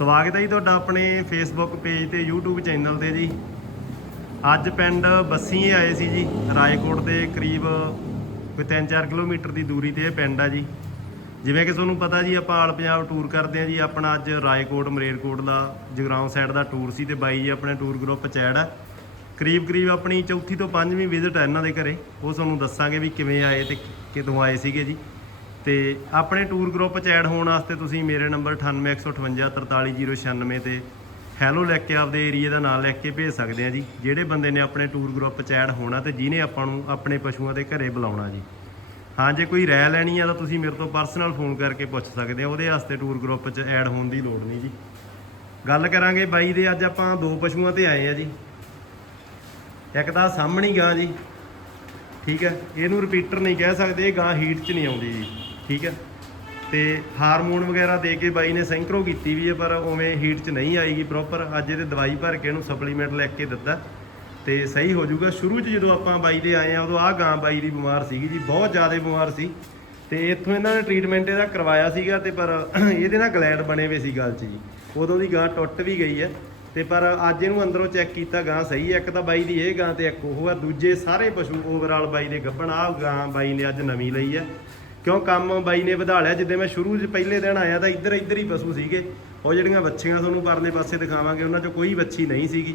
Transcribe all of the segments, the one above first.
ਸਵਾਗਤ ਹੈ ਜੀ ਤੁਹਾਡਾ ਆਪਣੇ ਫੇਸਬੁੱਕ ਪੇਜ ਤੇ YouTube ਚੈਨਲ ਤੇ ਜੀ। ਅੱਜ ਪਿੰਡ ਬੱਸੀਏ ਆਏ ਸੀ ਜੀ, ਰਾਏਕੋਟ ਦੇ ਕਰੀਬ ਕੋਈ 3-4 ਕਿਲੋਮੀਟਰ ਦੀ ਦੂਰੀ ਤੇ ਇਹ ਪਿੰਡ ਆ ਜੀ। ਜਿਵੇਂ ਕਿ ਤੁਹਾਨੂੰ ਪਤਾ ਜੀ, ਆਪਾਂ ਆਲ ਪੰਜਾਬ ਟੂਰ ਕਰਦੇ ਆ ਜੀ, ਆਪਣਾ ਅੱਜ ਰਾਏਕੋਟ, ਮਰੇਰਕੋਟ ਦਾ ਜਗਰਾਉਂ ਸਾਈਡ ਦਾ ਟੂਰ ਸੀ ਤੇ ਬਾਈ ਜੀ ਆਪਣੇ ਟੂਰ ਗਰੁੱਪ ਚ ਐਡ ਆ। ਕਰੀਬ ਕਰੀਬ ਆਪਣੀ ਚੌਥੀ ਤੋਂ ਪੰਜਵੀਂ ਵਿਜ਼ਿਟ ਹੈ ਇਹਨਾਂ ਦੇ ਘਰੇ। ਉਹ ਤੁਹਾਨੂੰ ਦੱਸਾਂਗੇ ਵੀ ਕਿਵੇਂ ਆਏ ਤੇ ਕਿਦੋਂ ਆਏ ਸੀਗੇ ਜੀ। ਤੇ ਆਪਣੇ ਟੂਰ ਗਰੁੱਪ ਚ ਐਡ ਹੋਣ ਵਾਸਤੇ ਤੁਸੀਂ ਮੇਰੇ ਨੰਬਰ 9815543096 ਤੇ ਹੈਲੋ ਲਿਖ ਕੇ ਆਪਦੇ ਏਰੀਆ ਦਾ ਨਾਮ ਲਿਖ ਕੇ ਭੇਜ ਸਕਦੇ ਆ ਜੀ। ਜਿਹੜੇ ਬੰਦੇ ਨੇ ਆਪਣੇ ਟੂਰ ਗਰੁੱਪ ਚ ਐਡ ਹੋਣਾ ਤੇ ਜਿਹਨੇ ਆਪਾਂ ਨੂੰ ਆਪਣੇ ਪਸ਼ੂਆਂ ਦੇ ਘਰੇ ਬੁਲਾਉਣਾ ਜੀ। ਹਾਂ, ਜੇ ਕੋਈ ਰਾਇ ਲੈਣੀ ਆ ਤਾਂ ਤੁਸੀਂ ਮੇਰੇ ਤੋਂ ਪਰਸਨਲ ਫੋਨ ਕਰਕੇ ਪੁੱਛ ਸਕਦੇ ਆ। ਉਹਦੇ ਵਾਸਤੇ ਟੂਰ ਗਰੁੱਪ ਚ ਐਡ ਹੋਣ ਦੀ ਲੋੜ ਨਹੀਂ ਜੀ। ਗੱਲ ਕਰਾਂਗੇ ਬਾਈ ਦੇ, ਅੱਜ ਆਪਾਂ ਦੋ ਪਸ਼ੂਆਂ ਤੇ ਆਏ ਆ ਜੀ। ਇੱਕ ਤਾਂ ਸਾਹਮਣੀ ਗਾਂ ਜੀ। ਠੀਕ ਹੈ, ਇਹਨੂੰ ਰਿਪੀਟਰ ਨਹੀਂ ਕਹਿ ਸਕਦੇ, ਇਹ ਗਾਂ ਹੀਟ 'ਚ ਨਹੀਂ ਆਉਂਦੀ ਜੀ। ਠੀਕ ਹੈ। ਤੇ ਹਾਰਮੋਨ ਵਗੈਰਾ ਦੇ ਕੇ ਬਾਈ ਨੇ ਸੈਂਕਰੋ ਕੀਤੀ ਵੀ ਹੈ, ਪਰ ਉਵੇਂ ਹੀਟ 'ਚ ਨਹੀਂ ਆਏਗੀ ਪ੍ਰੋਪਰ ਅੱਜ ਇਹਦੇ ਦਵਾਈ ਭਰ ਕੇ ਇਹਨੂੰ ਸਪਲੀਮੈਂਟ ਲੈ ਕੇ ਦਿੱਤਾ। ਤੇ ਸਹੀ ਹੋ ਜਾਊਗਾ। ਸ਼ੁਰੂ 'ਚ ਜਦੋਂ ਆਪਾਂ ਬਾਈ ਦੇ ਆਏ ਆ ਉਦੋਂ ਆਹ ਗਾਂ ਬਾਈ ਦੀ ਬਿਮਾਰ ਸੀਗੀ ਜੀ, ਬਹੁਤ ਜ਼ਿਆਦਾ ਬਿਮਾਰ ਸੀ। ਤੇ ਇੱਥੋਂ ਇਹਨਾਂ ਨੇ ਟ੍ਰੀਟਮੈਂਟ ਇਹਦਾ ਕਰਵਾਇਆ ਸੀਗਾ ਤੇ ਪਰ ਇਹਦੇ ਨਾਲ ਗਲੈਂਡ ਬਣੇ ਹੋਏ ਸੀ ਗੱਲ 'ਚ ਜੀ। ਉਦੋਂ ਦੀ ਗਾਂ ਟੁੱਟ ਵੀ ਗਈ ਹੈ। ਤੇ ਪਰ ਅੱਜ ਇਹਨੂੰ ਅੰਦਰੋਂ ਚੈੱਕ ਕੀਤਾ, ਗਾਂ ਸਹੀ ਹੈ। ਇੱਕ ਤਾਂ ਬਾਈ ਦੀ ਇਹ ਗਾਂ ਤੇ ਇੱਕ ਉਹ ਆ ਦੂਜੇ ਸਾਰੇ ਪਸ਼ੂ ਓਵਰਆਲ ਬਾਈ ਦੇ ਗੱਭਣ। ਆ ਗਾਂ ਬਾਈ ਨੇ ਅੱਜ ਨਵੀਂ ਲਈ ਹੈ। ਕਿਉਂ ਕੰਮ ਬਾਈ ਨੇ ਵਧਾ ਲਿਆ? ਜਿੱਦੇ ਮੈਂ ਸ਼ੁਰੂ 'ਚ ਪਹਿਲੇ ਦਿਨ ਆਇਆ ਤਾਂ ਇੱਧਰ ਇੱਧਰ ਹੀ ਪਸ਼ੂ ਸੀਗੇ। ਉਹ ਜਿਹੜੀਆਂ ਵੱਛੀਆਂ ਤੁਹਾਨੂੰ ਪਰਲੇ ਪਾਸੇ ਦਿਖਾਵਾਂਗੇ, ਉਹਨਾਂ 'ਚੋਂ ਕੋਈ ਵੱਛੀ ਨਹੀਂ ਸੀਗੀ।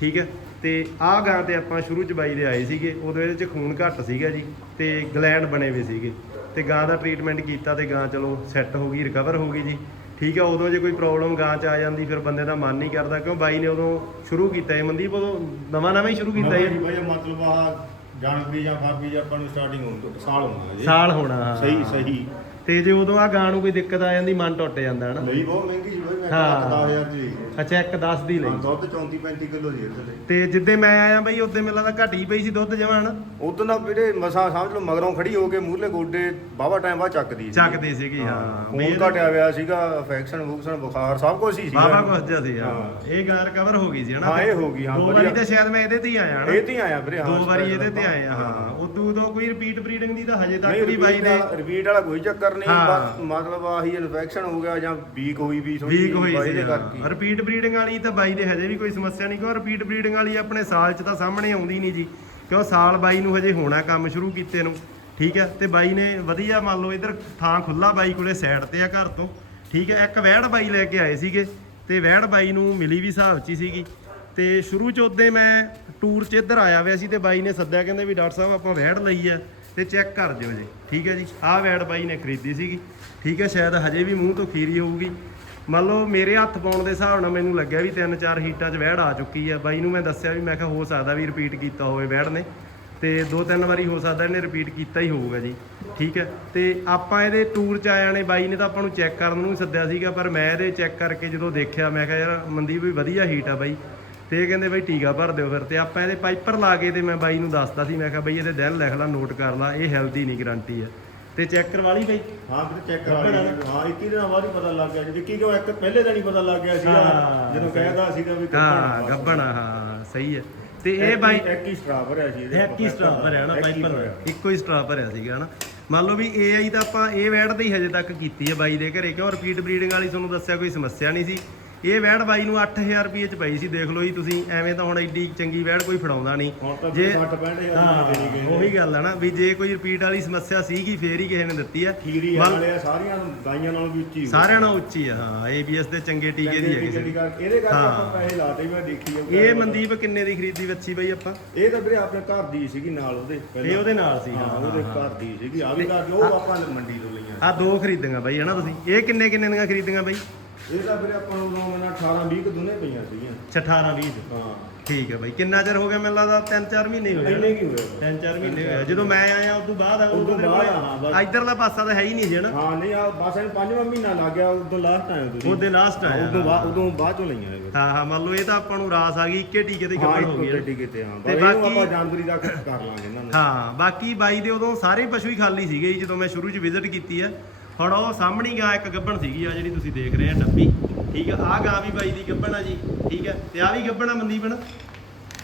ਠੀਕ ਹੈ? ਤੇ ਆਹ ਗਾਂ ਤੇ ਆਪਾਂ ਸ਼ੁਰੂ 'ਚ ਬਾਈ ਦੇ ਆਏ ਸੀਗੇ। ਉਦੋਂ ਇਹਦੇ 'ਚ ਖੂਨ ਘੱਟ ਸੀਗਾ ਜੀ ਤੇ ਗਲੈਂਡ ਬਣੇ ਹੋਏ ਸੀਗੇ। ਤੇ ਗਾਂ ਦਾ ਟ੍ਰੀਟਮੈਂਟ ਕੀਤਾ ਤੇ ਗਾਂ ਚਲੋ ਸੈੱਟ ਹੋ ਗਈ ਰਿਕਵਰ ਹੋ ਗਈ ਜੀ। ਠੀਕ ਹੈ? ਉਦੋਂ ਜੇ ਕੋਈ ਪ੍ਰੋਬਲਮ ਗਾਂ 'ਚ ਆ ਜਾਂਦੀ, ਫਿਰ ਬੰਦੇ ਦਾ ਮਨ ਨਹੀਂ ਕਰਦਾ। ਕਿਉਂ ਬਾਈ ਨੇ ਉਦੋਂ ਸ਼ੁਰੂ ਕੀਤਾ ਇਹ ਮਨਦੀਪ? ਉਦੋਂ ਨਵਾਂ ਨਵਾਂ ਹੀ ਸ਼ੁਰੂ ਕੀਤਾ ਇਹ? ਮਤਲਬ ਆ ਜਨਵਰੀ ਜਾਂ ਫਰਵਰੀ ਜਾਂ ਆਪਾਂ ਨੂੰ ਸਟਾਰਟਿੰਗ ਹੋਣ ਤੋਂ ਸਾਲ ਹੋਣਾ ਜੀ ਸਾਲ ਹੋਣਾ ਹਾਂ। ਸਹੀ ਸਹੀ। ਤੇ ਜੇ ਉਦੋਂ ਆ ਗਾਂ ਨੂੰ ਕੋਈ ਦਿੱਕਤ ਆ ਜਾਂਦੀ ਮਨ ਟੁੱਟ ਜਾਂਦਾ ਹਨਾ? ਲਈ ਬਹੁਤ ਮਹਿੰਗੀ ਸੀ ਭਾਈ ਮੈਂ ਹਾਂ। 10000 ਦੀ ਅੱਛਾ ਇੱਕ 10 ਦੀ ਹਾਂ ਲਈ ਦੁੱਧ 34 35 ਕਿਲੋ ਦੀ ਇਹਦੇ ਲਈ। ਤੇ ਜਿੱਦੇ ਮੈਂ ਆਇਆ ਬਈ ਉਦੋਂ ਮੈਨੂੰ ਲੱਗਦਾ ਘਟੀ ਪਈ ਸੀ ਦੁੱਧ ਜਮਾਂ ਹਨਾ? ਉਦੋਂ ਦਾ ਵੀਰੇ ਮਸਾ ਸਮਝ ਲਓ ਮਗਰੋਂ ਖੜੀ ਹੋ ਕੇ ਮੂਹਰਲੇ ਗੋਡੇ ਬਾਵਾ ਟਾਈਮ ਬਾਅਦ ਚੱਕਦੀ ਸੀ ਚੱਕਦੇ ਸੀਗੇ ਹਾਂ ਖੂਨ ਘਟਿਆ ਹੋਇਆ ਸੀਗਾ ਇਨਫੈਕਸ਼ਨ ਵੂਕਸ਼ਨ ਬੁਖਾਰ ਸਭ ਕੁਝ ਹੀ ਸੀਗਾ। ਬਾਬਾ ਕੁਛ ਜਿਹਾ ਸੀ ਹਾਂ। ਇਹ ਗਾਂ ਰਿਕਵਰ ਹੋ ਗਈ ਸੀ ਹਨਾ? ਹਾਂ, ਇਹ ਹੋ ਗਈ, ਹਾਂ, ਦੋ ਵਾਰੀ ਵਧੀਆ। ਤਾਂ ਸ਼ਾਇਦ ਮੈਂ ਇਹਦੇ ਤੇ ਹੀ ਆਇਆ ਹਨਾ? ਇਹ ਤੇ ਹੀ ਆਇਆ ਵੀਰੇ ਹਾਂ ਦੋ ਵਾਰੀ ਇਹਦੇ ਤੇ ਆਏ ਆ ਹਾਂ। ਉਦੋਂ ਉਦੋਂ ਕੋਈ ਰਿਪੀਟ ਬਰੀਡਿੰਗ ਦੀ ਤਾਂ ਹਜੇ ਤੱਕ ਵੀ ਬਾਈ ਨੇ ਰਿਪੀਟ ਵਾਲਾ ਕੋਈ ਚੱਕਰ ਨਹੀਂ ਹਾਂ। ਬਸ ਮਤਲਬ ਆਹੀ ਇਨਫੈਕਸ਼ਨ ਹੋ ਗਿਆ ਜਾਂ ਵੀਕ ਹੋਈ ਵੀ ਥੋੜ੍ਹੀ ਵੀਕ ਹੋਈ ਬਾਈ ਸੀ ਦੇ ਕਰਕੇ। ਰਿਪੀਟ ਬਰੀਡਿੰਗ ਵਾਲੀ ਤਾਂ ਬਾਈ ਦੇ ਹਜੇ ਵੀ ਕੋਈ ਸਮੱਸਿਆ ਨਹੀਂ, ਕਿਉਂ ਰਿਪੀਟ ਬਰੀਡਿੰਗ ਵਾਲੀ ਆਪਣੇ ਸਾਲ 'ਚ ਤਾਂ ਸਾਹਮਣੇ ਆਉਂਦੀ ਨਹੀਂ ਜੀ, ਕਿਉਂ ਸਾਲ ਬਾਈ ਨੂੰ ਹਜੇ ਹੋਣਾ ਕੰਮ ਸ਼ੁਰੂ ਕੀਤੇ ਨੂੰ, ਠੀਕ ਹੈ, ਤੇ ਬਾਈ ਨੇ ਵਧੀਆ ਮੰਨ ਲਓ ਇਧਰ ਥਾਂ ਖੁੱਲਾ ਬਾਈ ਕੋਲੇ ਸਾਈਡ ਤੇ ਆ ਘਰ ਤੋਂ, ਠੀਕ ਹੈ, ਇੱਕ ਵਹਿੜ ਬਾਈ ਲੈ ਕੇ ਆਏ ਸੀਗੇ, ਤੇ ਵਹਿੜ ਬਾਈ ਨੂੰ ਮਿਲੀ ਵੀ ਹਿਸਾਬ 'ਚ ਹੀ ਸੀਗੀ, ਤੇ ਸ਼ੁਰੂ 'ਚ ਉਹਦੇ ਮੈਂ ਟੂਰ 'ਚ ਇੱਧਰ ਆਇਆ ਹੋਇਆ ਸੀ ਤੇ ਬਾਈ ਨੇ ਸੱਦਿਆ, ਕਹਿੰਦੇ ਵੀ ਡਾਕਟਰ ਸਾਹਿਬ ਆਪਾਂ ਵਹਿੜ ਲਈ ਆ ਤੇ ਚੈੱਕ ਕਰ ਦਿਓ ਜੀ, ਠੀਕ ਹੈ ਜੀ, ਆਹ ਵੈੜ ਬਾਈ ਨੇ ਖਰੀਦੀ ਸੀਗੀ, ਠੀਕ ਹੈ, ਸ਼ਾਇਦ ਹਜੇ ਵੀ ਮੂੰਹ ਤੋਂ ਖੀਰੀ ਹੋਊਗੀ ਮੰਨ ਲਓ ਮੇਰੇ ਹੱਥ ਪਾਉਣ ਦੇ ਹਿਸਾਬ ਨਾਲ ਮੈਨੂੰ ਲੱਗਿਆ ਵੀ ਤਿੰਨ ਚਾਰ ਹੀਟਾਂ 'ਚ ਵਹਿੜ ਆ ਚੁੱਕੀ ਆ। ਬਾਈ ਨੂੰ ਮੈਂ ਦੱਸਿਆ ਵੀ ਮੈਂ ਕਿਹਾ ਹੋ ਸਕਦਾ ਵੀ ਰਿਪੀਟ ਕੀਤਾ ਹੋਵੇ ਵਹਿੜ ਨੇ। ਤੇ ਦੋ ਤਿੰਨ ਵਾਰੀ ਹੋ ਸਕਦਾ ਇਹਨੇ ਰਿਪੀਟ ਕੀਤਾ ਹੀ ਹੋਊਗਾ ਜੀ। ਠੀਕ ਹੈ? ਤੇ ਆਪਾਂ ਇਹਦੇ ਟੂਰ 'ਚ ਆਇਆ ਨੇ ਬਾਈ ਨੇ ਤਾਂ ਆਪਾਂ ਨੂੰ ਚੈੱਕ ਕਰਨ ਨੂੰ ਹੀ ਸੱਦਿਆ ਸੀਗਾ, ਪਰ ਮੈਂ ਇਹਦੇ ਚੈੱਕ ਕਰਕੇ ਜਦੋਂ ਦੇਖਿਆ, ਮੈਂ ਕਿਹਾ ਯਾਰ ਮਨਦੀਪ ਵੀ ਵਧੀਆ ਹੀਟ ਆ ਬਾਈ। ਤੇ ਇਹ ਕਹਿੰਦੇ ਬਾਈ ਟੀਕਾ ਭਰ ਦਿਓ ਫਿਰ। ਤੇ ਆਪਾਂ ਇਹਦੇ ਪਾਈਪਰ ਲਾ ਕੇ ਤੇ ਮੈਂ ਬਾਈ ਨੂੰ ਦੱਸਦਾ ਸੀ, ਮੈਂ ਕਿਹਾ ਬਾਈ ਇਹਦੇ ਦਿਨ ਲਿਖ ਲਾ ਨੋਟ ਕਰ ਲਾ, ਇਹ ਹੈਲਦੀ ਨਹੀਂ ਗਰੰਟੀ ਹੈ ਤੇ ਚੈੱਕ ਕਰਵਾ ਲਈ ਬਾਈ? ਹਾਂ ਵੀਰੇ ਚੈੱਕ ਕਰਾ ਲਈ। ਹਾਂ 21 ਦਿਨਾਂ ਬਾਅਦ ਹੀ ਪਤਾ ਲੱਗ ਗਿਆ ਜੀ ਵਿੱਕੀ ਕਿਉਂ ਇੱਕ ਪਹਿਲੇ ਦਿਨ ਹੀ ਪਤਾ ਲੱਗ ਗਿਆ ਹਾਂ, ਸੀਗਾ ਜਦੋਂ ਕਹਿਦਾ ਸੀਗਾ ਵੀ ਹਾਂ ਗੱਬਣਾ ਹਾਂ ਸਹੀ ਹੈ। ਤੇ ਇਹ ਬਾਈ ਇੱਕ ਹੀ ਸਟਰਾ ਭਰਿਆ ਸੀ ਇਹਦੇ ਇੱਕ ਹੀ ਸਟਰਾ ਭਰਿਆ ਨਾ ਇੱਕ ਹੀ ਪਾਈਪਰ ਭਰਿਆ। ਇੱਕੋ ਹੀ ਸਟਰਾ ਭਰਿਆ ਸੀਗਾ ਹਨਾ। ਮੰਨ ਲਓ ਵੀ ਏਆਈ ਤਾਂ ਆਪਾਂ ਇਹ ਵੈੜ ਦੀ ਹਜੇ ਤੱਕ ਕੀਤੀ ਹੈ ਬਾਈ ਦੇ ਘਰੇ। ਕਿਉਂ? ਰਿਪੀਟ ਬਰੀਡਿੰਗ ਵਾਲੀ ਤੁਹਾਨੂੰ ਦੱਸਿਆ ਕੋਈ ਸਮੱਸਿਆ ਨਹੀਂ ਸੀ। ਇਹ ਵੈੜ ਬਾਈ ਨੂੰ 8000 ਰੁਪਏ ਚ ਪਈ ਸੀ ਦੇਖ ਲਓ ਜੀ ਤੁਸੀਂ ਐਵੇਂ ਤਾਂ ਹੁਣ ਐਡੀ ਚੰਗੀ ਵੈੜ ਕੋਈ ਫੜਾਉਂਦਾ ਨਹੀਂ। ਜੇ 60 65000 ਦੀ ਦੇਣੀ ਗਈ ਹਾਂ। ਉਹੀ ਗੱਲ ਹੈ ਨਾ ਵੀ ਜੇ ਕੋਈ ਰਿਪੀਟ ਵਾਲੀ ਸਮੱਸਿਆ ਸੀਗੀ ਫੇਰ ਹੀ ਕਿਸੇ ਨੇ ਦਿੱਤੀ ਹੈ ਖੀਰੀ ਵਾਲੇ ਆ, ਸਾਰੀਆਂ ਗਾਈਆਂ ਨਾਲੋਂ ਵੀ ਉੱਚੀ। ਸਾਰਿਆਂ ਨਾਲੋਂ ਉੱਚੀ ਆ ਹਾਂ ਏਬੀਐਸ ਦੇ ਚੰਗੇ ਟੀਕੇ ਦੀ ਹੈਗੀ ਚੰਗੀ ਸੀ। ਕਰਕੇ- ਇਹਦੇ ਕਰਕੇ ਹਾਂ। ਆਪਾਂ ਪੈਸੇ ਲਾਤੇ ਮੈਂ ਦੇਖੀ। ਇਹ ਮਨਦੀਪ ਕਿੰਨੇ ਦੀ ਖਰੀਦੀ ਬੱਚੀ ਬਈ ਆਪਾਂ? ਇਹ ਤਾਂ ਵੀਰੇ ਆਪਣੇ ਘਰ ਦੀ ਸੀਗੀ ਨਾਲ ਉਹਦੇ ਇਹ ਉਹਦੇ ਨਾਲ ਸੀ ਹਾਂ ਹਾਂ ਉਹਦੇ ਘਰ ਦੀ ਸੀਗੀ ਆ ਵੀ ਘਰ ਦੀ ਉਹ ਆਪਾਂ ਮੰਡੀ ਤੋਂ ਲਈਆਂ। ਆ ਦੋ ਖਰੀਦੀਆਂ ਬਾਈ ਹਨਾ ਤੁਸੀਂ? ਇਹ ਕਿੰਨੇ ਕਿੰਨੇ ਦੀਆਂ ਖਰੀਦੀਆਂ ਬਾਈ? ਇਹ ਤਾਂ ਵੀਰੇ ਆਪਾਂ ਨੂੰ ਉਦੋਂ ਮੈਨਾਂ 18 20 ਕੁ ਦੁਨੇ ਪਈਆਂ ਸੀਗੀਆਂ। 18 20 ਹਾਂ। ਠੀਕ ਹੈ ਬਾਈ। ਕਿੰਨਾ ਚਿਰ ਹੋ ਗਿਆ ਮੈਨੂੰ ਲੱਗਦਾ 3-4 ਮਹੀਨੇ ਹੋ ਇੰਨੇ ਕੀ ਹੋਏ 3-4 ਮਹੀਨੇ ਹੋਏ। ਜਦੋਂ ਮੈਂ ਆਇਆ ਉਦੋਂ ਬਾਅਦ ਆ ਉਦੋਂ ਬਾਅਦ ਆ, ਹਾਂ, ਬਸ। ਇੱਧਰਲਾ ਪਾਸਾ ਤਾਂ ਹੈ ਹੀ ਨਹੀਂ ਸੀ ਹਨਾ ਹਾਂ ਨਹੀਂ ਆ ਬਸ ਇਹਨੂੰ ਪੰਜਵਾਂ ਮਹੀਨਾ ਲੱਗ ਗਿਆ ਉਦੋਂ ਲਾਸਟ ਆਏ ਤੁਸੀਂ। ਉਹਦੇ ਲਾਸਟ ਆਇਆ ਉਦੋਂ ਬਾਅਦ ਉਦੋਂ ਬਾਅਦ ਚੋਂ ਲਈਆਂ ਇਹ। ਹਾਂ ਹਾਂ ਮੰਨ ਲਓ ਇਹ ਤਾਂ ਆਪਾਂ ਨੂੰ ਰਾਸ ਆ ਗਈ ਇੱਕੇ ਟੀਕੇ ਤੇ ਹਾਂ ਹੋ ਇੱਕੋ ਗਈ ਗੱਡੀ ਕਿਤੇ ਹਾਂ। ਤੇ ਤੇ ਬਾਕੀ ਬਾਕੀ- ਆਪਾਂ ਜਨਵਰੀ ਤੱਕ ਕਰ ਲਾਂਗੇ ਇਹਨਾਂ ਨੂੰ। ਹਾਂ ਬਾਕੀ ਬਾਈ ਦੇ ਉਦੋਂ ਸਾਰੇ ਪਸ਼ੂ ਹੀ ਖਾਲੀ ਸੀਗੇ ਜੀ ਜਦੋਂ ਮੈਂ ਸ਼ੁਰੂ 'ਚ ਵਿਜ਼ਿਟ ਕੀਤੀ ਆ। ਹੁਣ ਉਹ ਸਾਹਮਣੀ ਗਾਂ ਇੱਕ ਗੱਭਣ ਸੀਗੀ ਆ ਜਿਹੜੀ ਤੁਸੀਂ ਦੇਖ ਰਹੇ ਆ ਡੱਬੀ। ਠੀਕ ਆ ਆ ਗਾਂ ਵੀ ਬਾਈ ਦੀ ਗੱਭਣ ਆ ਜੀ। ਠੀਕ ਆ ਤੇ ਆ ਵੀ ਗੱਭਣ ਆ ਮਨਦੀਪ ਨਾ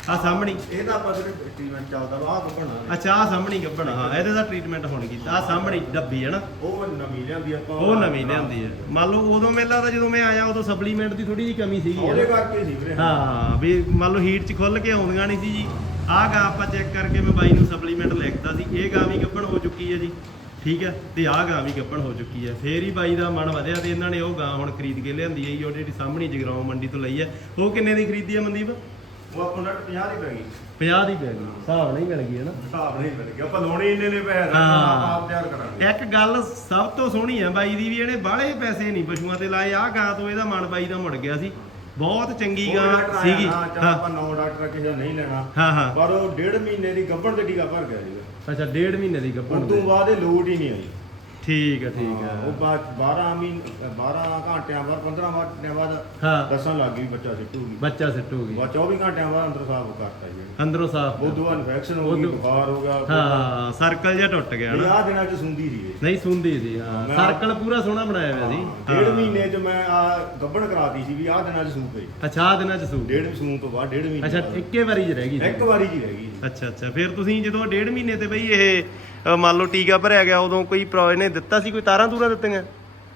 ਆ ਸਾਹਮਣੀ। ਇਹਦਾ ਆਪਾਂ ਜਿਹੜੇ ਟ੍ਰੀਟਮੈਂਟ ਚੱਲਦਾ ਵਾ ਗੱਭਣਾ ਅੱਛਾ ਆ ਸਾਹਮਣੀ ਗੱਬਣ ਹਾਂ ਇਹਦੇ ਦਾ ਟ੍ਰੀਟਮੈਂਟ ਹੁਣ ਕੀਤਾ ਆ ਸਾਹਮਣੀ ਡੱਬੀ ਹੈ ਨਾ। ਉਹ ਨਵੀਂ ਲਿਆਂਦੀ ਆਪਾਂ। ਉਹ ਨਵੀਂ ਲਿਆਂਦੀ ਹੈ ਮੰਨ ਲਓ ਉਦੋਂ ਮੇਲਾ ਤਾਂ ਜਦੋਂ ਮੈਂ ਆਇਆ ਉਦੋਂ ਸਪਲੀਮੈਂਟ ਦੀ ਥੋੜੀ ਜਿਹੀ ਕਮੀ ਸੀਗੀ ਉਹਦੇ। ਕਰਕੇ ਸੀ ਵੀਰੇ। ਹਾਂ ਵੀ ਮੰਨ ਲਓ ਹੀਟ ਚ ਖੁੱਲ ਕੇ ਆਉਂਦੀਆਂ ਨਹੀਂ ਸੀ ਜੀ। ਆਹ ਗਾ ਆਪਾਂ ਚੈੱਕ ਕਰਕੇ ਮੈਂ ਬਾਈ ਨੂੰ ਸਪਲੀਮੈਂਟ ਲਿਖਦਾ ਸੀ। ਇਹ ਗਾਂ ਵੀ ਗੱਭਣ ਹੋ ਚੁੱਕੀ ਹੈ ਜੀ। ਠੀਕ ਹੈ ਤੇ ਆਹ ਗਾਂ ਵੀ ਗੱਭਣ ਹੋ ਚੁੱਕੀ ਹੈ। ਫੇਰ ਹੀ ਬਾਈ ਦਾ ਮਨ ਵਧਿਆ ਤੇ ਇਹਨਾਂ ਨੇ ਉਹ ਗਾਂ ਹੁਣ ਖਰੀਦ ਕੇ ਲਿਆਂਦੀ ਹੈ ਜੀ ਉਹ ਜਿਹੜੀ ਸਾਹਮਣੀ ਜਗਰਾਉਂ ਮੰਡੀ ਤੋਂ ਲਈ ਹੈ। ਉਹ ਕਿੰਨੇ ਦੀ ਖਰੀਦੀ ਹੈ ਮਨਦੀਪ? ਉਹ ਆਪਾਂ ਨੂੰ 50 ਦੀ ਪੈ ਗਈ। 50 ਦੀ ਪੈ ਗਈ। ਹਿਸਾਬ ਨਹੀਂ ਮਿਲ ਗਈ ਹੈ ਨਾ। ਹਿਸਾਬ ਨਹੀਂ ਮਿਲ ਗਿਆ ਆਪਾਂ ਲਾਉਣੇ ਇੰਨੇ ਨੇ ਪੈਸੇ ਹਾਂ। ਆਪਾਂ ਆਪ ਤਿਆਰ ਕਰਾਂਗੇ। ਇੱਕ ਗੱਲ ਸਭ ਤੋਂ ਸੋਹਣੀ ਹੈ ਬਾਈ ਦੀ ਵੀ ਇਹਨੇ ਬਾਹਲੇ ਪੈਸੇ ਨਹੀਂ ਪਸ਼ੂਆਂ ਤੇ ਲਾਏ ਆਹ ਗਾਂ ਤੋਂ ਇਹਦਾ ਮਨ ਬਾਈ ਦਾ ਮੁੜ ਗਿਆ ਸੀ। ਬਹੁਤ ਚੰਗੀ ਉਹ ਗਾਂ ਡਾਕਟਰ ਆਇਆ ਸੀਗੀ। ਹਾਂ ਆਪਾਂ ਨੌ ਡਾਕਟਰ ਕਿਸੇ ਦਾ ਨਹੀਂ ਲੈਣਾ। ਹਾਂ ਹਾਂ। ਪਰ ਉਹ ਡੇਢ ਮਹੀਨੇ ਦੀ ਗੱਭਣ ਤੇ ਟੀਕਾ ਭਰ ਗਿਆ ਸੀਗਾ। ਅੱਛਾ ਡੇਢ ਮਹੀਨੇ ਦੀ ਗੱਭਣ ਉਸ ਤੋਂ ਬਾਅਦ ਇਹ ਲੋਡ ਹੀ ਨਹੀਂ ਆਈ। ਠੀਕ ਹੈ ਠੀਕ ਹਾਂ, ਹੈ ਉਹ ਬਾਅਦ 12 ਮਹੀਨੇ 12 ਘੰਟਿਆਂ ਬਾਅਦ 15 ਘੰਟਿਆਂ ਬਾਅਦ ਦੱਸਣ ਲੱਗ ਗਈ ਬੱਚਾ ਸਿੱਟੂਗੀ ਬੱਚਾ ਸੈੱਟ ਹੋ ਗਿਆ ਬਾ 24 ਘੰਟਿਆਂ ਬਾਅਦ ਅੰਦਰ ਸਾਫ਼ ਕਰਤਾ ਜੀ। ਅੰਦਰੋਂ ਸਾਫ਼ ਉਹ ਤੋਂ ਇਨਫੈਕਸ਼ਨ ਹੋ ਗਈ ਉਦੋਂ- ਬੁਖਾਰ ਹੋ ਗਿਆ ਹਾਂ ਸਰਕਲ ਜਿਹਾ ਟੁੱਟ ਗਿਆ ਨਾ। ਆ ਦਿਨਾਂ ਚ ਸੁੰਦੀ ਸੀ ਇਹ। ਨਹੀਂ ਸੁਣਦੀ ਸੀ ਹਾਂ। ਮੈਂ- ਸਰਕਲ ਪੂਰਾ ਸੋਹਣਾ ਬਣਾਇਆ ਹੋਇਆ ਸੀ। ਡੇਢ ਹਾਂ। ਮਹੀਨੇ ਚ ਮੈਂ ਆ ਗੱਭਣ ਕਰਾਤੀ ਸੀ ਵੀ ਆ ਦਿਨਾਂ ਚ ਸੂਪ ਗਈ ਅੱਛਾ ਆਹ ਦਿਨਾਂ ਚ ਸੂ ਡੇਢ ਸੂਣ ਤੋਂ ਬਾਅਦ ਡੇਢ ਮਹੀਨੇ ਅੱਛਾ ਬਾਅਦ। ਇੱਕੇ ਵਾਰੀ ਚ ਰਹਿ ਗਈ ਸੀ। ਇੱਕ ਵਾਰੀ ਜੀ ਰਹਿ ਗਈ। ਅੱਛਾ ਅੱਛਾ। ਫਿਰ ਤੁਸੀਂ ਜਦੋਂ ਡੇਢ ਮਹੀਨੇ ਤੇ ਬਈ ਇਹ ਮੰਨ ਲਓ ਟੀਕਾ ਭਰਿਆ ਗਿਆ, ਉਦੋਂ ਕੋਈ ਪ੍ਰੋ ਨੇ ਦਿੱਤਾ ਸੀ, ਕੋਈ ਤਾਰਾਂ ਤੂਰਾਂ ਦਿੱਤੀਆਂ?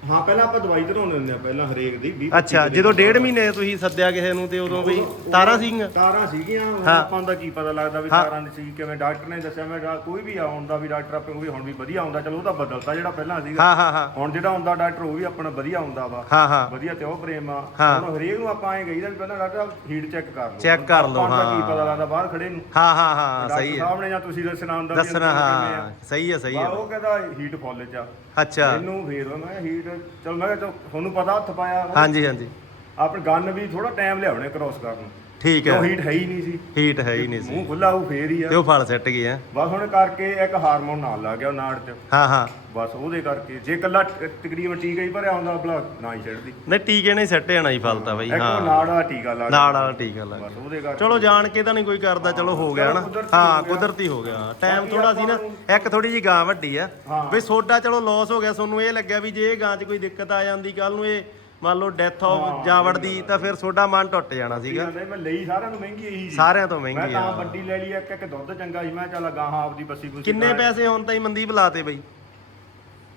ਹਾਂ ਪਹਿਲਾਂ ਆਪਾਂ ਦਵਾਈ ਧਰਾਉਂਦੇ ਹੁੰਦੇ ਆ ਪਹਿਲਾਂ ਹਰੇਕ ਦੀ 20 ਅੱਛਾ ਜਦੋਂ ਡੇਢ ਮਹੀਨੇ ਤੁਸੀਂ ਸੱਦਿਆ ਕਿਸੇ ਨੂੰ ਤੇ ਉਦੋਂ ਬਈ ਤਾਰਾਂ ਸੀਗੀਆਂ? ਤਾਰਾਂ ਸੀਗੀਆਂ ਹੁਣ ਹਾਂ। ਆਪਾਂ ਤਾਂ ਕੀ ਪਤਾ ਲੱਗਦਾ ਵੀ ਹਾਂ। ਤਾਰਾਂ ਦੀ ਸੀ ਕਿਵੇਂ ਡਾਕਟਰ ਨੇ ਦੱਸਿਆ ਮੈਂ ਕੋਈ ਵੀ ਆਉਂਦਾ ਵੀ ਡਾਕਟਰ ਆਪਣੇ ਕੋਲ ਵੀ ਹੁਣ ਵੀ ਵਧੀਆ ਆਉਂਦਾ ਚਲੋ ਉਹ ਤਾਂ ਬਦਲਤਾ ਜਿਹੜਾ ਪਹਿਲਾਂ ਸੀਗਾ। ਹਾਂ ਹਾਂ ਹਾਂ। ਹੁਣ ਜਿਹੜਾ ਆਉਂਦਾ ਡਾਕਟਰ ਉਹ ਵੀ ਆਪਣਾ ਵਧੀਆ ਆਉਂਦਾ ਵਾ। ਹਾਂ ਹਾਂ। ਵਧੀਆ ਤੇ ਉਹ ਪ੍ਰੇਮ ਆ। ਹਾਂ। ਹੁਣ ਹਰੇਕ ਨੂੰ ਆਪਾਂ ਐਂ ਕਹੀਦਾ ਵੀ ਪਹਿਲਾਂ ਡਾਕਟਰ ਹੀਟ ਚੈੱਕ ਕਰ ਲਓ। Check ਕਰ ਲਓ, ਆਪਾਂ ਤਾਂ ਕੀ ਹਾਂ। ਪਤਾ ਲੱਗਦਾ ਬਾਹਰ ਖੜੇ ਨੂੰ। ਹਾਂ ਹਾਂ ਹਾਂ ਸਹੀ ਹੈ। ਸਾਹਿਬ ਨੇ ਜਾਂ ਤੁਸੀਂ ਦੱਸਣਾ ਹੁੰਦਾ ਵੀ ਦੱਸਣਾ। ਹਾਂ ਸਹੀ ਹੈ ਸਹੀ ਹੈ। ਉਹ ਕਹਿੰਦਾ ਹੀਟ ਫੁੱਲ ਚ ਅੱਛਾ। ਮੈਨੂੰ ਫੇਰ ਮੈਂ ਹੀਟ ਚਲ ਮੈਂ ਕਿਹਾ ਚੱਲ ਤੁਹਾਨੂੰ ਪਤਾ ਹੱਥ ਪਾਇਆ। ਹਾਂਜੀ ਹਾਂਜੀ। ਆਪਣੇ ਗਨ ਵੀ ਥੋੜਾ ਟਾਈਮ ਲਿਆਉਣੇ ਕ੍ਰੋਸ ਕਰਨ। ਨੂੰ ਠੀਕ ਕਿਉਂ ਹੈ ਹੀਟ ਹੈ ਹੀ ਨਹੀਂ ਸੀ। ਹੀਟ ਹੈ ਹੀ ਨਹੀਂ ਸੀ। ਮੂੰਹ ਖੁੱਲਾ ਉਹ ਫੇਰ ਹੀ ਆ। ਤੇ ਉਹ ਫਲ ਸੱਟ ਆ। ਬਸ ਹੁਣ ਕਰਕੇ ਇੱਕ ਹਾਰਮੋਨ ਨਾਲ ਲੱਗ ਗਿਆ ਉਹ ਨਾੜ ਚ। ਹਾਂ ਹਾਂ। ਬਸ ਉਹਦੇ ਕਰਕੇ। ਜੇ ਕੱਲਾ ਤਕਰੀਬਨ ਟੀਕਾ ਹੀ ਭਰਿਆ ਹੁੰਦਾ ਬਲਾ ਨਾ ਹੀ ਛੱਡਦੀ ਨਹੀਂ ਟੀਕੇ ਨਹੀਂ ਸੱਟੇ ਜਾਣਾ ਹੀ ਫਲ ਤਾਂ ਬਈ ਇੱਕ ਉਹ ਹਾਂ। ਨਾੜ ਵਾਲਾ ਟੀਕਾ ਲੱਗ ਨਾਲ ਵਾਲਾ ਟੀਕਾ ਲੱਗ ਬਸ ਉਹਦੇ ਕਰਕੇ। ਚਲੋ ਜਾਣ ਕੇ ਤਾਂ ਨਹੀਂ ਕੋਈ ਕਰਦਾ ਚਲੋ ਹੋ ਗਿਆ ਨਾ ਚਲੋ ਕੁਦਰਤੀ ਹਾਂ ਹੋ ਗਿਆ। ਕੁਦਰਤੀ ਹੋ ਗਿਆ। ਟਾਈਮ ਥੋੜਾ ਸੀ ਨਾ ਇੱਕ ਥੋੜੀ ਜੀ ਗਾਂ ਵੱਡੀ ਆ। ਹਾਂ। ਵੀ ਸੋਡਾ ਚਲੋ ਲਾਸ ਹੋ ਗਿਆ ਤੁਹਾਨੂੰ ਇਹ ਲੱਗਿਆ ਵੀ ਜੇ ਇਹ ਗਾਂ 'ਚ ਕੋਈ ਦਿੱਕਤ ਆ ਜਾਂਦੀ ਕੱਲ ਨੂੰ ਇਹ ਮੰਨ ਲਓ ਡੈਥ ਹਾਂ, ਆਫ ਜਾਵੜ ਦੀ ਤਾਂ ਫਿਰ ਸੋਡਾ ਮਨ ਟੁੱਟ ਜਾਣਾ ਸੀਗਾ। ਕਹਿੰਦੇ ਮੈਂ ਲਈ ਸਾਰਿਆਂ ਨੂੰ ਮਹਿੰਗੀ ਇਹੀ ਸੀ। ਸਾਰਿਆਂ ਤੋਂ ਮੈਂ ਮਹਿੰਗੀ ਤਾਂ ਵੱਡੀ ਲੈ ਲਈ ਇੱਕ ਇੱਕ ਦੁੱਧ ਚੰਗਾ ਸੀ ਮੈਂ ਕਿਹਾ ਚੱਲ ਗਾਹਾਂ ਆਪਦੀ ਬੱਸੀ ਬੁੱਸੀ ਕਿੰਨੇ ਪੈਸੇ ਹੁਣ ਤਾਈ ਮਨਦੀਪ ਲਾਤੇ ਬਈ?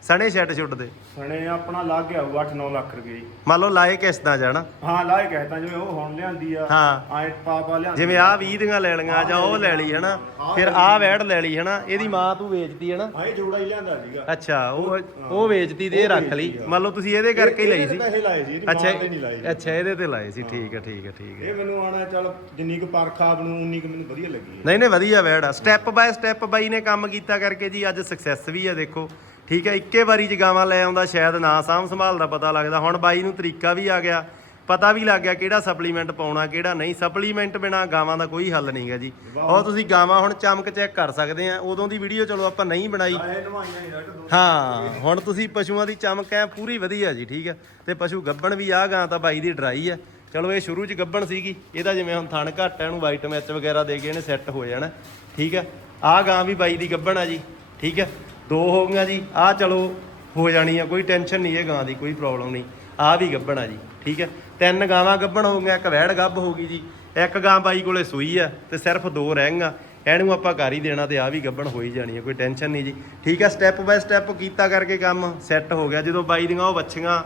ਸਣੇ ਛੱਡ ਛੁੱਟ ਦੇ। ਸਣੇ ਆਪਣਾ ਲੱਗ ਗਿਆ 8-9 ਲੱਖ ਰੁਪਏ ਮੰਨ ਲਓ ਲਾਏ ਕਿਸ਼ਤਾਂ ਜਾਣਾ। ਹਾਂ ਲਾਏ ਕਹਿਤਾ ਜਿਵੇਂ ਉਹ ਹੁਣ ਲਿਆਂਦੀ ਆ ਹਾਂ। ਆਏ ਪਾਪਾ ਲਿਆਂਦੀ ਜਿਵੇਂ ਆਹ 20 ਦੀਆਂ ਲੈ ਲਈਆਂ ਜਾਂ ਉਹ ਲੈ ਲਈ ਹਨਾ? ਫਿਰ ਆਹ ਵੈੜ ਲੈ ਲਈ ਹਨਾ? ਇਹਦੀ ਮਾਂ ਤੂੰ ਵੇਚਦੀ ਹਨਾ? ਆਏ ਜੋੜਾ ਹੀ ਲਿਆਂਦਾ ਸੀਗਾ। ਅੱਛਾ ਉਹ ਉਹ ਵੇਚਦੀ ਤੇ ਇਹ ਰੱਖ ਲਈ। ਮੰਨ ਲਓ ਤੁਸੀਂ ਇਹਦੇ ਕਰਕੇ ਹੀ ਲਈ ਸੀ। ਪੈਸੇ ਲਾਏ ਸੀ ਇਹਦੀ ਮਾਂ ਤੇ ਨਹੀਂ ਲਾਏ। ਅੱਛਾ ਇਹਦੇ ਤੇ ਲਾਏ ਸੀ। ਠੀਕ ਹੈ ਠੀਕ ਹੈ ਠੀਕ ਹੈ ਇਹ ਮੈਨੂੰ ਆਣਾ ਚੱਲ ਜਿੰਨੀ ਕੁ ਪਰਖਾ ਬਣੂ ਉਨੀ ਕੁ ਮੈਨੂੰ ਵਧੀਆ ਲੱਗੀ ਹੈ ਨਹੀਂ ਨਹੀਂ ਵਧੀਆ ਵੈੜ ਆ। ਸਟੈਪ ਬਾਏ ਸਟੈਪ ਬਾਈ ਨੇ ਕੰਮ ਕੀਤਾ ਕਰਕੇ ਜੀ ਅੱਜ ਸਕਸੈਸ ਵੀ ਆ ਦੇਖੋ। ਠੀਕ ਹੈ ਇੱਕੇ ਵਾਰੀ ਚ ਗਾਵਾਂ ਲੈ ਆਉਂਦਾ ਸ਼ਾਇਦ ਨਾ ਸਾਂਭ ਸੰਭਾਲ ਦਾ ਪਤਾ ਲੱਗਦਾ। ਹੁਣ ਬਾਈ ਨੂੰ ਤਰੀਕਾ ਵੀ ਆ ਗਿਆ। ਪਤਾ ਵੀ ਲੱਗ ਗਿਆ ਕਿਹੜਾ ਸਪਲੀਮੈਂਟ ਪਾਉਣਾ ਕਿਹੜਾ ਨਹੀਂ। ਸਪਲੀਮੈਂਟ ਬਿਨਾ ਗਾਵਾਂ ਦਾ ਕੋਈ ਹੱਲ ਨਹੀਂਗਾ ਜੀ। ਉਹ ਤੁਸੀਂ ਗਾਵਾਂ ਹੁਣ ਚਮਕ ਚੈੱਕ ਕਰ ਸਕਦੇ ਆ। ਉਦੋਂ ਦੀ ਵੀਡੀਓ ਚਲੋ ਆਪਾਂ ਨਹੀਂ ਬਣਾਈ। ਹੀ ਹੁਣ ਤੁਸੀਂ ਪਸ਼ੂਆਂ ਦੀ ਚਮਕ ਐ ਪੂਰੀ ਵਧੀਆ ਜੀ ਠੀਕ ਹੈ। ਤੇ ਪਸ਼ੂ ਗੱਬਣ ਵੀ ਆ ਗਾਂ ਤਾਂ ਬਾਈ ਦੀ ਡਰਾਈ ਆ। ਚਲੋ ਇਹ ਸ਼ੁਰੂ ਚ ਗੱਬਣ ਸੀਗੀ। ਇਹਦਾ ਜਿਵੇਂ ਹੁਣ ਥਣ ਘੱਟ ਹੈ ਇਹਨੂੰ ਵਾਈਟ ਮੈਚ ਵਗੈਰਾ ਦੇ ਕੇ ਇਹਨੇ ਸੈੱਟ ਹੋ ਜਾਣਾ। ਠੀਕ ਹੈ। ਆ ਗਾਂ ਵੀ ਬਾਈ ਦੀ ਗੱਬਣ ਆ ਜੀ। ਠੀਕ ਹੈ। ਦੋ ਹੋ ਗਈਆਂ ਜੀ ਆ ਚਲੋ ਹੋ ਜਾਣੀ ਆ, ਕੋਈ ਟੈਨਸ਼ਨ ਨਹੀਂ, ਇਹ ਗਾਂ ਦੀ ਕੋਈ ਪ੍ਰੋਬਲਮ ਨਹੀਂ ਆ ਵੀ ਗੱਭਣ ਆ ਜੀ, ਠੀਕ ਹੈ? ਤਿੰਨ ਗਾਵਾਂ ਗੱਭਣ ਹੋ ਗਈਆਂ, ਇੱਕ ਵਹਿੜ ਗੱਭ ਹੋ ਗਈ ਜੀ, ਇੱਕ ਗਾਂ ਬਾਈ ਕੋਲੇ ਸੂਈ ਆ ਤੇ ਸਿਰਫ ਦੋ ਰਹਿਣਗੀਆਂ ਇਹਨੂੰ ਆਪਾਂ ਕਰ ਹੀ ਦੇਣਾ ਤੇ ਆ ਵੀ ਗੱਭਣ ਹੋ ਹੀ ਜਾਣੀ ਹੈ ਕੋਈ ਟੈਨਸ਼ਨ ਨਹੀਂ ਜੀ, ਠੀਕ ਹੈ? ਸਟੈਪ ਬਾਏ ਸਟੈਪ ਕੀਤਾ ਕਰਕੇ ਕੰਮ ਸੈੱਟ ਹੋ ਗਿਆ, ਜਦੋਂ ਬਾਈ ਦੀਆਂ ਉਹ ਬੱਚੀਆਂ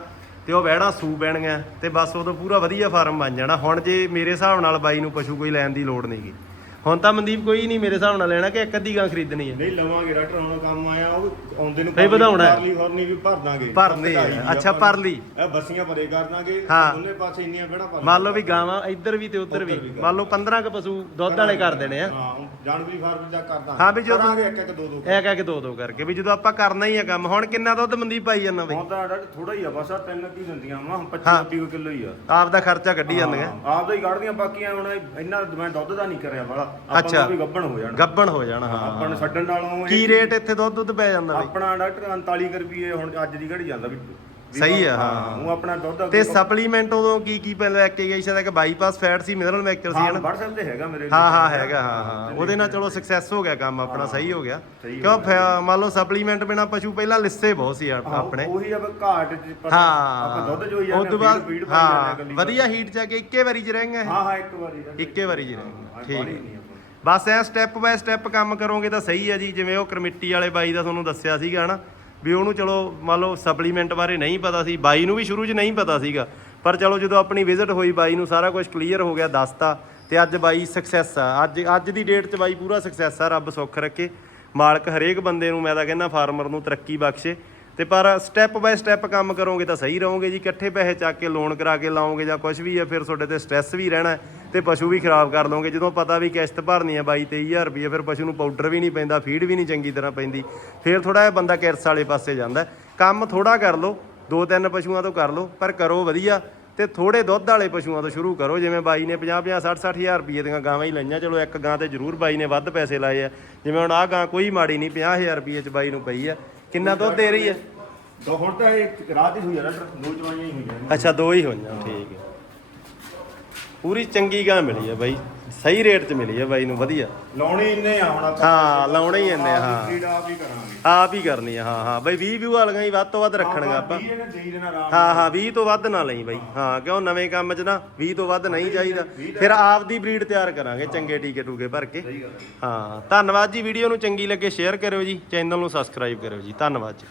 ਤੇ ਉਹ ਵਹਿੜਾਂ ਸੂ ਪੈਣਗੀਆਂ ਤੇ ਬਸ ਉਦੋਂ ਪੂਰਾ ਵਧੀਆ ਫਾਰਮ ਬਣ ਜਾਣਾ, ਹੁਣ ਜੇ ਮੇਰੇ ਹਿਸਾਬ ਨਾਲ ਬਾਈ ਨੂੰ ਪਸ਼ੂ ਕੋਈ ਲੈਣ ਦੀ ਲੋੜ ਨਹੀਂਗੀ ਹੁਣ ਤਾਂ ਮਨਦੀਪ ਕੋਈ ਨਹੀਂ ਮੇਰੇ ਹਿਸਾਬ ਨਾਲ ਲੈਣਾ ਕਿ ਇੱਕ ਅੱਧੀ ਗਾਂ ਖਰੀਦਣੀ ਹੈ ਨਹੀਂ ਲਵਾਂਗੇ ਡਾਕਟਰ ਹੁਣ ਕੰਮ ਆਇਆ ਉਹ ਆਉਂਦੇ ਨੂੰ ਨਹੀਂ ਵਧਾਉਣਾ ਹੈ। ਪਰਲੀ ਫਰਨੀ ਵੀ ਭਰ ਦਾਂਗੇ ਭਰਨੀ ਹੈ। ਕਢਾਈ ਵੀ ਅੱਛਾ, ਆਪਾਂ- ਭਰ ਲਈ। ਇਹ ਬੱਸੀਆਂ ਭਰੇ ਕਰ ਦਾਂਗੇ ਹਾਂ। ਦੋਨੇ ਪਾਸੇ ਇੰਨੀਆਂ ਬਹਿਣਾ ਭਰ ਮੰਨ ਲਓ ਵੀ ਗਾਵਾਂ ਇੱਧਰ ਵੀ ਤੇ ਉੱਧਰ ਵੀ। ਮੰਨ ਲਓ 15 ਕ ਪਸ਼ੂ ਦੁੱਧ ਵਾਲੇ ਕਰ ਦੇਣੇ ਆ ਹਾਂ ਜਾਨਵਰੀ ਫਾਰਮ ਦਾ ਕਰ ਦਾਂਗੇ ਹਾਂ ਵੀ ਜਦੋਂ- ਕਰਾਂਗੇ ਇੱਕ ਇੱਕ ਦੋ ਦੋ ਕਰਕੇ ਵੀ ਜਦੋਂ ਆਪਾਂ ਕਰਨਾ ਹੀ ਆ ਕੰਮ ਹੁਣ ਕਿੰਨਾ ਦੁੱਧ ਮਨਦੀਪ ਪਾਈ ਜਾਂਦਾ ਬਈ ਹੁਣ ਤਾਂ ਡਾਕਟਰ ਥੋੜਾ ਹੀ ਆ ਬਸ ਆ ਤਿੰਨ ਕੀ ਦਿੰਦੀਆਂ ਵਾ 25 ਹਾਂ। 25 ਕਿਲੋ ਹੀ ਆ ਆਪ ਦਾ ਖਰਚਾ ਕੱਢੀ ਜਾਂਦੀਆਂ ਹਾਂ, ਆਪ ਦਾ ਹੀ ਕੱਢਦੀਆਂ ਬਾਕੀਆਂ ਹੁਣ ਇੰਨਾ ਮੈਂ ਦੁੱਧ ਦਾ ਨਹੀਂ ਕਰਿਆ ਵਾਲਾ ਆਪਾਂ ਅੱਛਾ। ਨੂੰ ਵੀ ਗੱਭਣ ਹੋ ਜਾਣਾ। ਗੱਬਣ ਹੋ ਜਾਣਾ ਆਪਾਂ ਹਾਂ ਨੂੰ ਛੱਡਣ ਨਾਲੋਂ ਕੀ ਰੇਟ ਇੱਥੇ ਦੁੱਧ ਦੁੱਧ ਪੈ ਜਾਂਦਾ ਬਈ ਆਪਣਾ ਡਾਕਟਰ 39 ਕੁ ਰੁਪਏ ਹੁਣ ਅੱਜ ਦੀ ਘੜੀ ਜਾਂਦਾ ਵੀ ਸਹੀ ਆ ਹਾਂ ਉਹ ਆਪਣਾ ਦੁੱਧ ਤੇ ਸਪਲੀਮੈਂਟ ਉਦੋਂ ਕੀ ਕੀ ਪਹਿਲਾਂ ਲੈ ਕੇ ਗਈ ਸ਼ਾਇਦ ਇੱਕ ਬਾਈਪਾਸ ਫੈਟ ਸੀ ਮਿਨਰਲ ਮੈਕਚਰ ਸੀ ਹਾਂ ਹਨਾ? WhatsApp ਤੇ ਹੈਗਾ ਮੇਰੇ ਹਾਂ ਹਾਂ ਹੈਗਾ ਹਾਂ ਹਾਂ। ਉਹਦੇ ਨਾਲ ਚਲੋ ਸਕਸੈਸ ਹੋ ਗਿਆ ਕੰਮ ਆਪਣਾ ਸਹੀ ਹੋ ਗਿਆ। ਸਹੀ ਕਿਉਂ ਫ- ਮੰਨ ਲਓ ਸਪਲੀਮੈਂਟ ਬਿਨਾ ਪਸ਼ੂ ਪਹਿਲਾਂ ਲਿੱਸੇ ਬਹੁਤ ਸੀ ਆਪ- ਆਪਣੇ। ਉਹੀ ਆ ਘਾਟ ਚ ਪਤਾ ਆਪਾਂ ਹਾਂ ਦੁੱਧ ਉਸ ਜਾਂਦੇ ਤੋਂ ਆ, ਬਾਅਦ ਫੀਡ ਪਾਈ ਜਾਂਦੇ ਆ ਹਾਂ ਇਕੱਲੀ। ਵਧੀਆ ਹੀਟ ਚ ਆ ਕੇ ਇੱਕੇ ਵਾਰੀ ਚ ਰਹਿੰਗੇ ਹਾਂ ਹਾਂ ਇੱਕ ਵਾਰੀ ਦਾ ਇੱਕੇ ਵਾਰੀ ਚ ਰਹਿੰਗੇ ਹਾਂ, ਠੀਕ ਬਾਹਲੀ ਹੈ ਆਪਾਂ। ਬਸ ਐ ਸਟੈਪ ਬਾਏ ਸਟੈਪ ਕੰਮ ਕਰੋਗੇ ਤਾਂ ਸਹੀ ਹੈ ਜੀ ਜਿਵੇਂ ਉਹ ਕਮੇਟੀ ਵਾਲੇ ਬਾਈ ਦਾ ਤੁਹਾਨੂੰ ਦੱਸਿਆ ਸੀਗਾ ਹਨਾ? ਵੀ ਉਹਨੂੰ ਚਲੋ ਮੰਨ ਲਓ ਸਪਲੀਮੈਂਟ ਬਾਰੇ ਨਹੀਂ ਪਤਾ ਸੀ, ਬਾਈ ਨੂੰ ਵੀ ਸ਼ੁਰੂ 'ਚ ਨਹੀਂ ਪਤਾ ਸੀਗਾ। ਪਰ ਚਲੋ ਜਦੋਂ ਆਪਣੀ ਵਿਜ਼ਿਟ ਹੋਈ, ਬਾਈ ਨੂੰ ਸਾਰਾ ਕੁਝ ਕਲੀਅਰ ਹੋ ਗਿਆ, ਦੱਸਤਾ ਤੇ ਅੱਜ ਬਾਈ ਸਕਸੈਸ ਆ। ਅੱਜ ਅੱਜ ਦੀ ਡੇਟ 'ਚ ਬਾਈ ਪੂਰਾ ਸਕਸੈਸ ਆ, ਰੱਬ ਸੁੱਖ ਰੱਖੇ। ਮਾਲਕ ਹਰੇਕ ਬੰਦੇ ਨੂੰ ਮੈਂ ਤਾਂ ਕਹਿੰਦਾ ਫਾਰਮਰ ਨੂੰ ਤਰੱਕੀ ਬਖਸ਼ੇ। ਤੇ ਪਰ ਸਟੈਪ ਬਾਏ ਸਟੈਪ ਕੰਮ ਕਰੋਗੇ ਤਾਂ ਸਹੀ ਰਹੋਗੇ ਜੀ, ਇਕੱਠੇ ਪੈਸੇ ਚੱਕ ਕੇ ਲੋਨ ਕਰਾ ਕੇ ਲਾਓਗੇ ਜਾਂ ਕੁਝ ਵੀ ਹੈ, ਫਿਰ ਤੁਹਾਡੇ ਤੇ ਸਟ੍ਰੈਸ ਵੀ ਰਹਿਣਾ ਹੈ ਤੇ ਪਸ਼ੂ ਵੀ ਖਰਾਬ ਕਰ ਦੋਗੇ ਜਦੋਂ ਪਤਾ ਵੀ ਕਿਸ਼ਤ ਭਰਨੀ ਹੈ 22 23000 ਰੁਪਏ ਫਿਰ ਪਸ਼ੂ ਨੂੰ ਪਾਊਡਰ ਵੀ ਨਹੀਂ ਪੈਂਦਾ ਫੀਡ ਵੀ ਨਹੀਂ ਚੰਗੀ ਤਰ੍ਹਾਂ ਪੈਂਦੀ। ਫਿਰ ਥੋੜਾ ਜਿਹਾ ਬੰਦਾ ਕਿਰਸ ਵਾਲੇ ਪਾਸੇ ਜਾਂਦਾ ਕੰਮ ਥੋੜਾ ਕਰ ਲਓ, ਦੋ ਤਿੰਨ ਪਸ਼ੂਆਂ ਤੋਂ ਕਰ ਲਓ, ਪਰ ਕਰੋ ਵਧੀਆ ਤੇ ਥੋੜੇ ਦੁੱਧ ਵਾਲੇ ਪਸ਼ੂਆਂ ਤੋਂ ਸ਼ੁਰੂ ਕਰੋ। ਜਿਵੇਂ ਬਾਈ ਨੇ 50 50 60 60000 ਰੁਪਏ ਦੀਆਂ ਗਾਵਾਂ ਹੀ ਲਈਆਂ, ਚਲੋ ਇੱਕ ਗਾਂ ਤੇ ਜ਼ਰੂਰ ਬਾਈ ਨੇ ਵੱਧ ਪੈਸੇ ਲਾਏ ਆ। ਜਿਵੇਂ ਹੁਣ ਆਹ ਗਾਂ ਕੋਈ ਮਾੜੀ ਨਹੀਂ 50000 ਰੁਪਏ ਚ ਬਾਈ ਨੂੰ ਪਈ ਆ। ਕਿੰਨਾ ਦੁੱਧ ਦੇ ਰਹੀ ਹੈ? ਦੋ ਹੁਣ ਤਾਂ ਇਹ ਰਾਤ ਹੀ ਹੋਈ ਆ ਦੋ ਚਵਾਈਆਂ ਹੀ ਹੋਈਆਂ। ਅੱਛਾ ਦੋ ਹੀ ਹੋਈਆਂ ਠੀਕ ਹੈ। ਪੂਰੀ ਚੰਗੀ ਗਾਂ ਮਿਲੀ ਹੈ ਬਾਈ ਸਹੀ ਰੇਟ 'ਚ ਮਿਲੀ ਹੈ ਬਾਈ ਨੂੰ ਵਧੀਆ। ਲਾਉਣੀ ਇੰਨੇ ਆ ਹੁਣ ਆਪਾਂ। ਹਾਂ ਲਾਉਣੇ ਹੀ ਇੰਨੇ ਆ, ਹਾਂ। ਫੀਡ ਆਪ ਹੀ ਕਰਾਂਗੇ। ਆਪ ਹੀ ਕਰਨੀ ਆ ਹਾਂ ਹਾਂ। ਬਾਈ 20 ਵਿਊ ਵਾਲੀਆਂ ਹੀ ਵੱਧ ਤੋਂ ਵੱਧ ਰੱਖਣੀਆਂ ਆਪਾਂ। ਆਰਾਮ ਹਾਂ ਹਾਂ 20 ਤੋਂ ਵੱਧ ਨਾ ਲਈ ਬਾਈ। ਹਾਂ ਕਿਉਂ ਨਵੇਂ ਕੰਮ 'ਚ ਨਾ 20 ਤੋਂ ਵੱਧ ਨਹੀਂ ਚਾਹੀਦਾ। ਫਿਰ ਆਪ ਦੀ ਬਰੀਡ ਤਿਆਰ ਕਰਾਂਗੇ ਚੰਗੇ ਟੀਕੇ ਟੂਕੇ ਭਰ ਕੇ। ਸਹੀ ਗੱਲ ਹੈ। ਹਾਂ ਧੰਨਵਾਦ ਜੀ ਵੀਡੀਓ ਨੂੰ ਚੰਗੀ ਲੱਗੇ ਸ਼ੇਅਰ ਕਰਿਓ ਜੀ ਚੈਨਲ ਨੂੰ ਸਬਸਕ੍ਰਾਈਬ ਕਰਿਓ ਜੀ। ਧੰਨਵਾਦ ਜੀ।